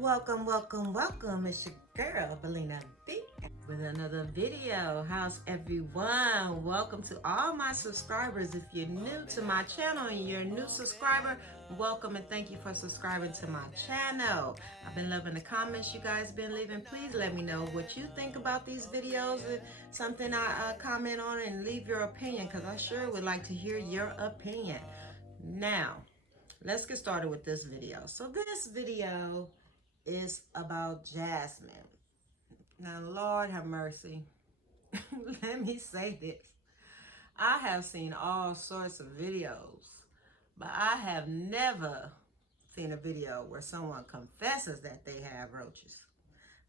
Welcome. It's your girl, Belina B, with another video. How's everyone? Welcome to all my subscribers. If you're new to my channel and you're a new subscriber, welcome and thank you for subscribing to my channel. I've been loving the comments you guys been leaving. Please let me know what you think about these videos. Something I comment on, and leave your opinion, because I sure would like to hear your opinion. Now, let's get started with this video. So this video is about Jasmine. Now, Lord have mercy. Let me say this. I have seen all sorts of videos, but I have never seen a video where someone confesses that they have roaches.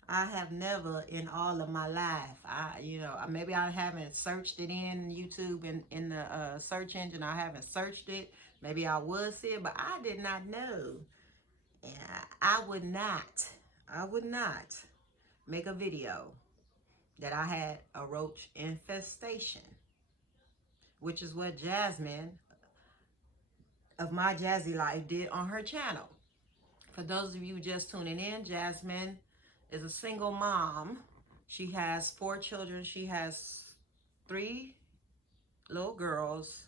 I have never in all of my life. Maybe I haven't searched it in YouTube in the search engine. I haven't searched it. Maybe I would see it, but I did not know. And I would not make a video that I had a roach infestation, which is what Jasmine of Myjazzylife did on her channel. For those of you just tuning in, Jasmine is a single mom. She has 4 children. She has 3 little girls,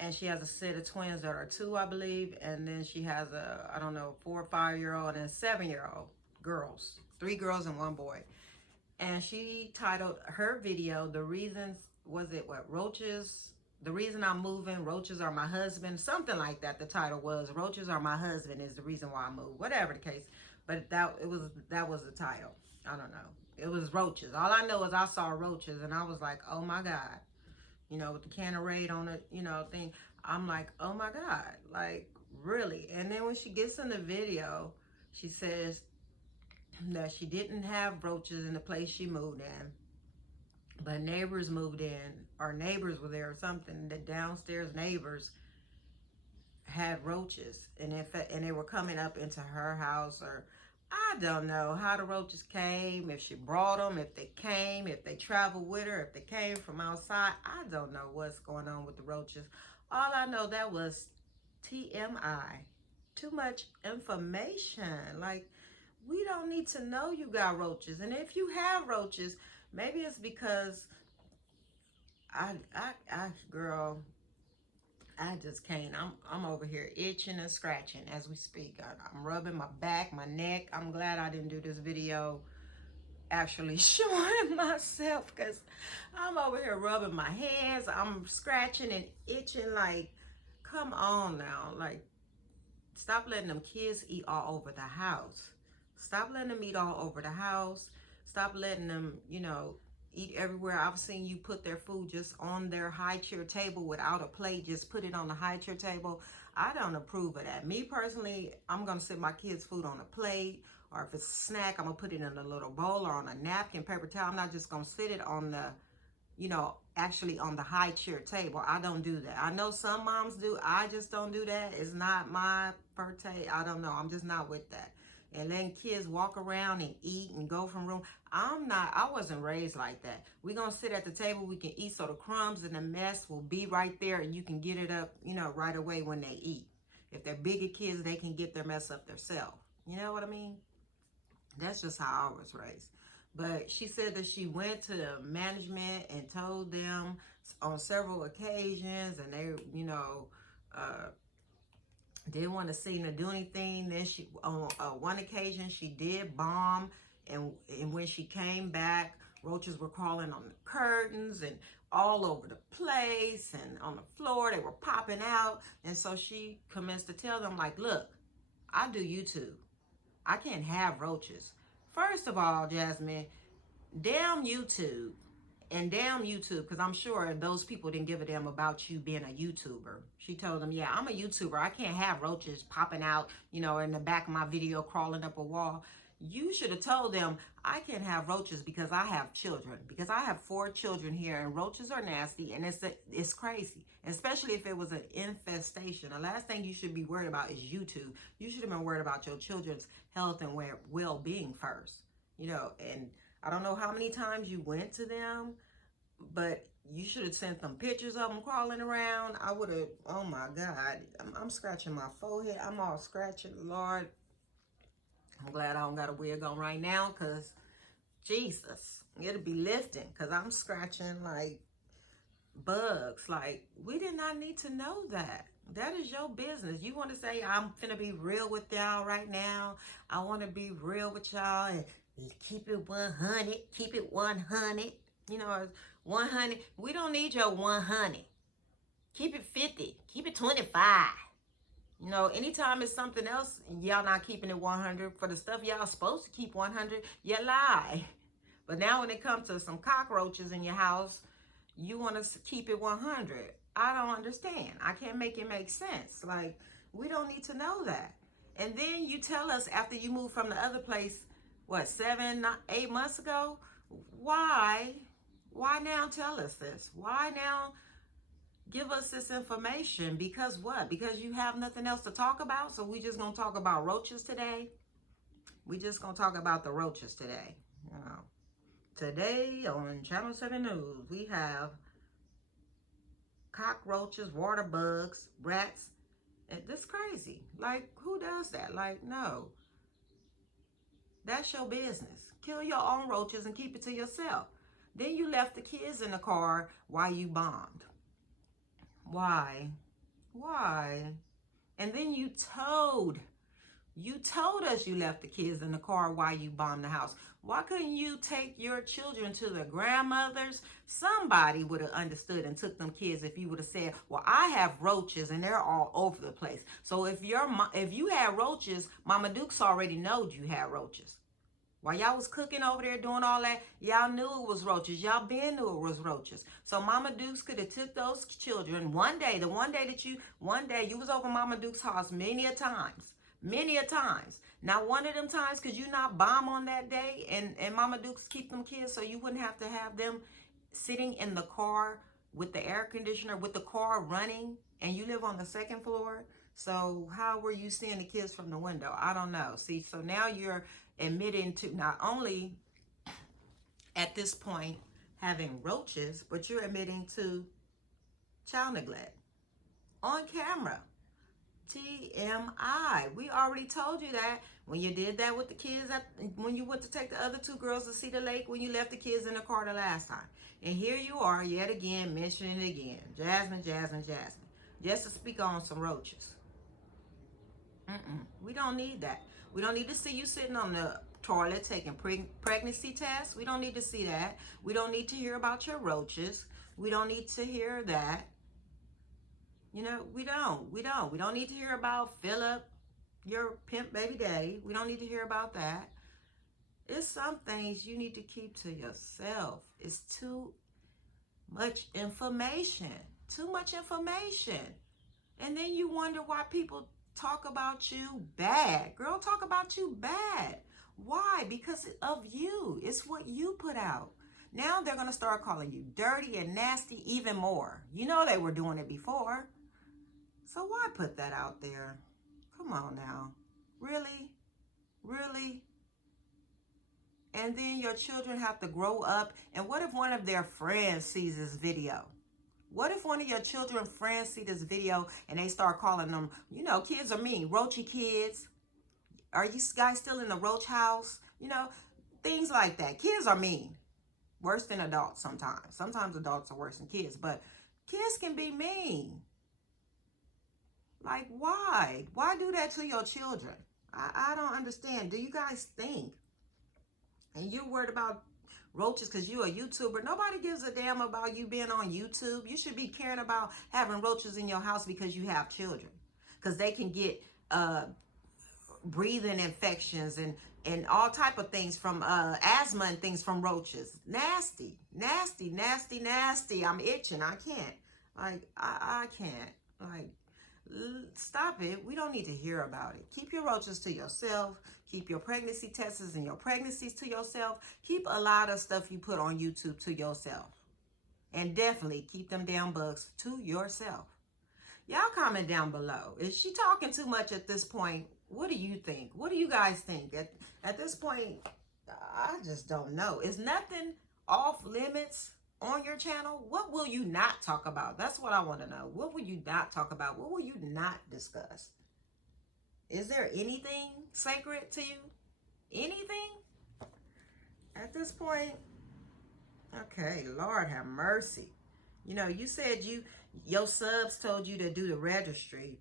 and she has a set of twins that are 2, I believe, and then she has I don't know, 4 or 5-year-old and 7-year-old girls. 3 girls and 1 boy. And she titled her video, the reasons, roaches, the reason I'm moving, roaches are my husband, something like that. The title was, roaches are my husband is the reason why I moved, whatever the case. But that was the title. I don't know. It was roaches. All I know is I saw roaches and I was like, oh my God. With the can of raid on it, thing. I'm like, oh my God, like, really? And then when she gets in the video, she says that she didn't have roaches in the place she moved in, but neighbors moved in, or neighbors were there or something. The downstairs neighbors had roaches, and they were coming up into her house, or I don't know how the roaches came, if she brought them, if they came, if they traveled with her, if they came from outside. I don't know what's going on with the roaches. All I know, that was TMI. Too much information. Like, we don't need to know you got roaches. And if you have roaches, maybe it's because girl, I just can't. I'm over here itching and scratching as we speak. I'm rubbing my back, my neck. I'm glad I didn't do this video actually showing myself, because I'm over here rubbing my hands. I'm scratching and itching. Like, come on now. Like, stop letting them kids eat all over the house. Stop letting them eat all over the house. Stop letting them, eat everywhere. I've seen you put their food just on their high chair table without a plate. Just put it on the high chair table. I don't approve of that. Me personally, I'm going to sit my kids' food on a plate, or if it's a snack, I'm going to put it in a little bowl or on a napkin, paper towel. I'm not just going to sit it on the, actually on the high chair table. I don't do that. I know some moms do. I just don't do that. It's not my forte. I don't know. I'm just not with that. And letting kids walk around and eat and go from room. I wasn't raised like that. We're going to sit at the table, we can eat, so the crumbs and the mess will be right there, and you can get it up, right away when they eat. If they're bigger kids, they can get their mess up themselves. You know what I mean? That's just how I was raised. But she said that she went to the management and told them on several occasions, and they, didn't want to see her do anything. Then she, on one occasion, she did bomb, and when she came back, roaches were crawling on the curtains and all over the place and on the floor. They were popping out, and so she commenced to tell them, like, look, I do YouTube. I can't have roaches. First of all, Jasmine, damn YouTube. And damn YouTube, because I'm sure those people didn't give a damn about you being a YouTuber. She told them, yeah, I'm a YouTuber. I can't have roaches popping out, in the back of my video, crawling up a wall. You should have told them, I can't have roaches because I have children. Because I have 4 children here, and roaches are nasty, and it's crazy. Especially if it was an infestation. The last thing you should be worried about is YouTube. You should have been worried about your children's health and well-being first. And I don't know how many times you went to them, but you should have sent them pictures of them crawling around. I would have, oh my God. I'm scratching my forehead. I'm all scratching, Lord. I'm glad I don't got a wig on right now, because Jesus, it'll be lifting, because I'm scratching like bugs. Like, we did not need to know that. That is your business. You want to say, I'm finna be real with y'all right now. I want to be real with y'all and keep it 100, keep it 100. You know, 100. We don't need your 100. Keep it 50. Keep it 25. You know, anytime it's something else, y'all not keeping it 100. For the stuff y'all supposed to keep 100, you lie. But now when it comes to some cockroaches in your house, you want to keep it 100. I don't understand. I can't make it make sense. Like, we don't need to know that. And then you tell us after you moved from the other place, what, 7, 8 months ago? Why? Why now tell us this? Why now give us this information? Because what? Because you have nothing else to talk about? So we just going to talk about roaches today? We just going to talk about the roaches today. You know. Today on Channel 7 News, we have cockroaches, water bugs, rats. And this crazy. Like, who does that? Like, no. That's your business. Kill your own roaches and keep it to yourself. Then you left the kids in the car while you bombed. Why? Why? And then you told us you left the kids in the car while you bombed the house. Why couldn't you take your children to their grandmothers? Somebody would have understood and took them kids if you would have said, well, I have roaches and they're all over the place. So if you had roaches, Mama Dukes already knowed you had roaches. While y'all was cooking over there doing all that, y'all knew it was roaches. Y'all been knew it was roaches. So Mama Dukes could have took those children one day you was over Mama Dukes' house many a times. Many a times. Now, one of them times, could you not bomb on that day and Mama Dukes keep them kids so you wouldn't have to have them sitting in the car with the air conditioner, with the car running, and you live on the second floor? So how were you seeing the kids from the window? I don't know. See, so now you're admitting to not only at this point having roaches, but you're admitting to child neglect on camera. TMI. We already told you that when you did that with the kids, when you went to take the other 2 girls to see the lake, when you left the kids in the car the last time. And here you are yet again mentioning it again. Jasmine. Just to speak on some roaches. We don't need that. We don't need to see you sitting on the toilet taking pregnancy tests. We don't need to see that. We don't need to hear about your roaches. We don't need to hear that. You know, we don't need to hear about Philip, your pimp baby daddy. We don't need to hear about that. It's some things you need to keep to yourself. It's too much information. And then you wonder why people talk about you bad. Girl, talk about you bad. Why? Because of you. It's what you put out. Now they're going to start calling you dirty and nasty even more. You know they were doing it before. So why put that out there? Come on now. Really? Really? And then your children have to grow up. And what if one of their friends sees this video? What if one of your children's friends see this video and they start calling them, you know, kids are mean, roachy kids. Are you guys still in the roach house? You know, things like that. Kids are mean. Worse than adults sometimes. Sometimes adults are worse than kids, but kids can be mean. Like, why? Why do that to your children? I don't understand. Do you guys think? And you're worried about roaches because you're a YouTuber. Nobody gives a damn about you being on YouTube. You should be caring about having roaches in your house because you have children. Because they can get breathing infections and all type of things from asthma and things from roaches. Nasty. I'm itching. I can't. Like, I can't. Like, stop it. We don't need to hear about it. Keep your roaches to yourself. Keep your pregnancy tests and your pregnancies to yourself. Keep a lot of stuff you put on YouTube to yourself. And definitely keep them damn bugs to yourself. Y'all comment down below. Is she talking too much at this point? What do you think? What do you guys think? At this point, I just don't know. Is nothing off limits on your channel? What will you not talk about? That's what I want to know. What will you not talk about? What will you not discuss? Is there anything sacred to you? anything at this point? Okay, Lord have mercy. You know, you said your subs told you to do the registry,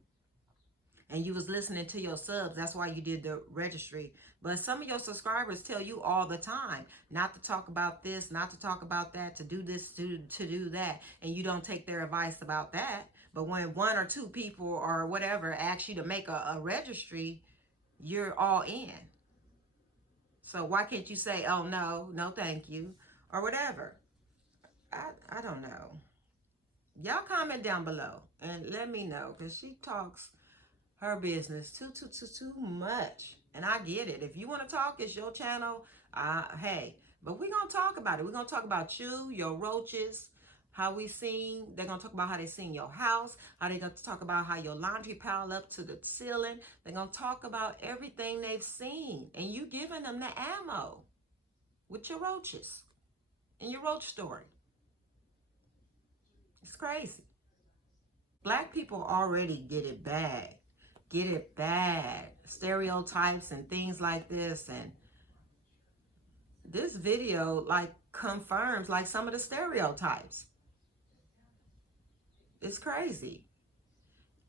and you was listening to your subs. That's why you did the registry. But some of your subscribers tell you all the time not to talk about this, not to talk about that, to do this, to do that, and you don't take their advice about that. But when one or two people or whatever ask you to make a registry, you're all in. So why can't you say, oh no, no thank you, or whatever? I don't know. Y'all comment down below and let me know, because she talks her business too much, and I get it. If you want to talk, it's your channel. Hey, but we're gonna talk about it. We're gonna talk about you, your roaches, how we seen. They're gonna talk about how they seen your house, how they gonna talk about how your laundry piled up to the ceiling. They're gonna talk about everything they've seen, and you giving them the ammo with your roaches and your roach story. It's crazy. Black people already get it bad. Get it bad. Stereotypes and things like this. And this video like confirms like some of the stereotypes. It's crazy.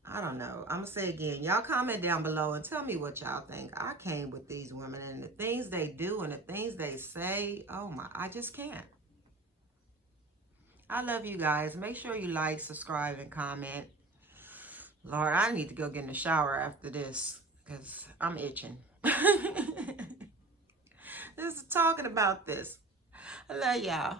I don't know. I'm going to say again, y'all comment down below and tell me what y'all think. I came with these women and the things they do and the things they say. Oh my, I just can't. I love you guys. Make sure you like, subscribe, and comment. Lord, I need to go get in the shower after this because I'm itching. This is talking about this. I love y'all.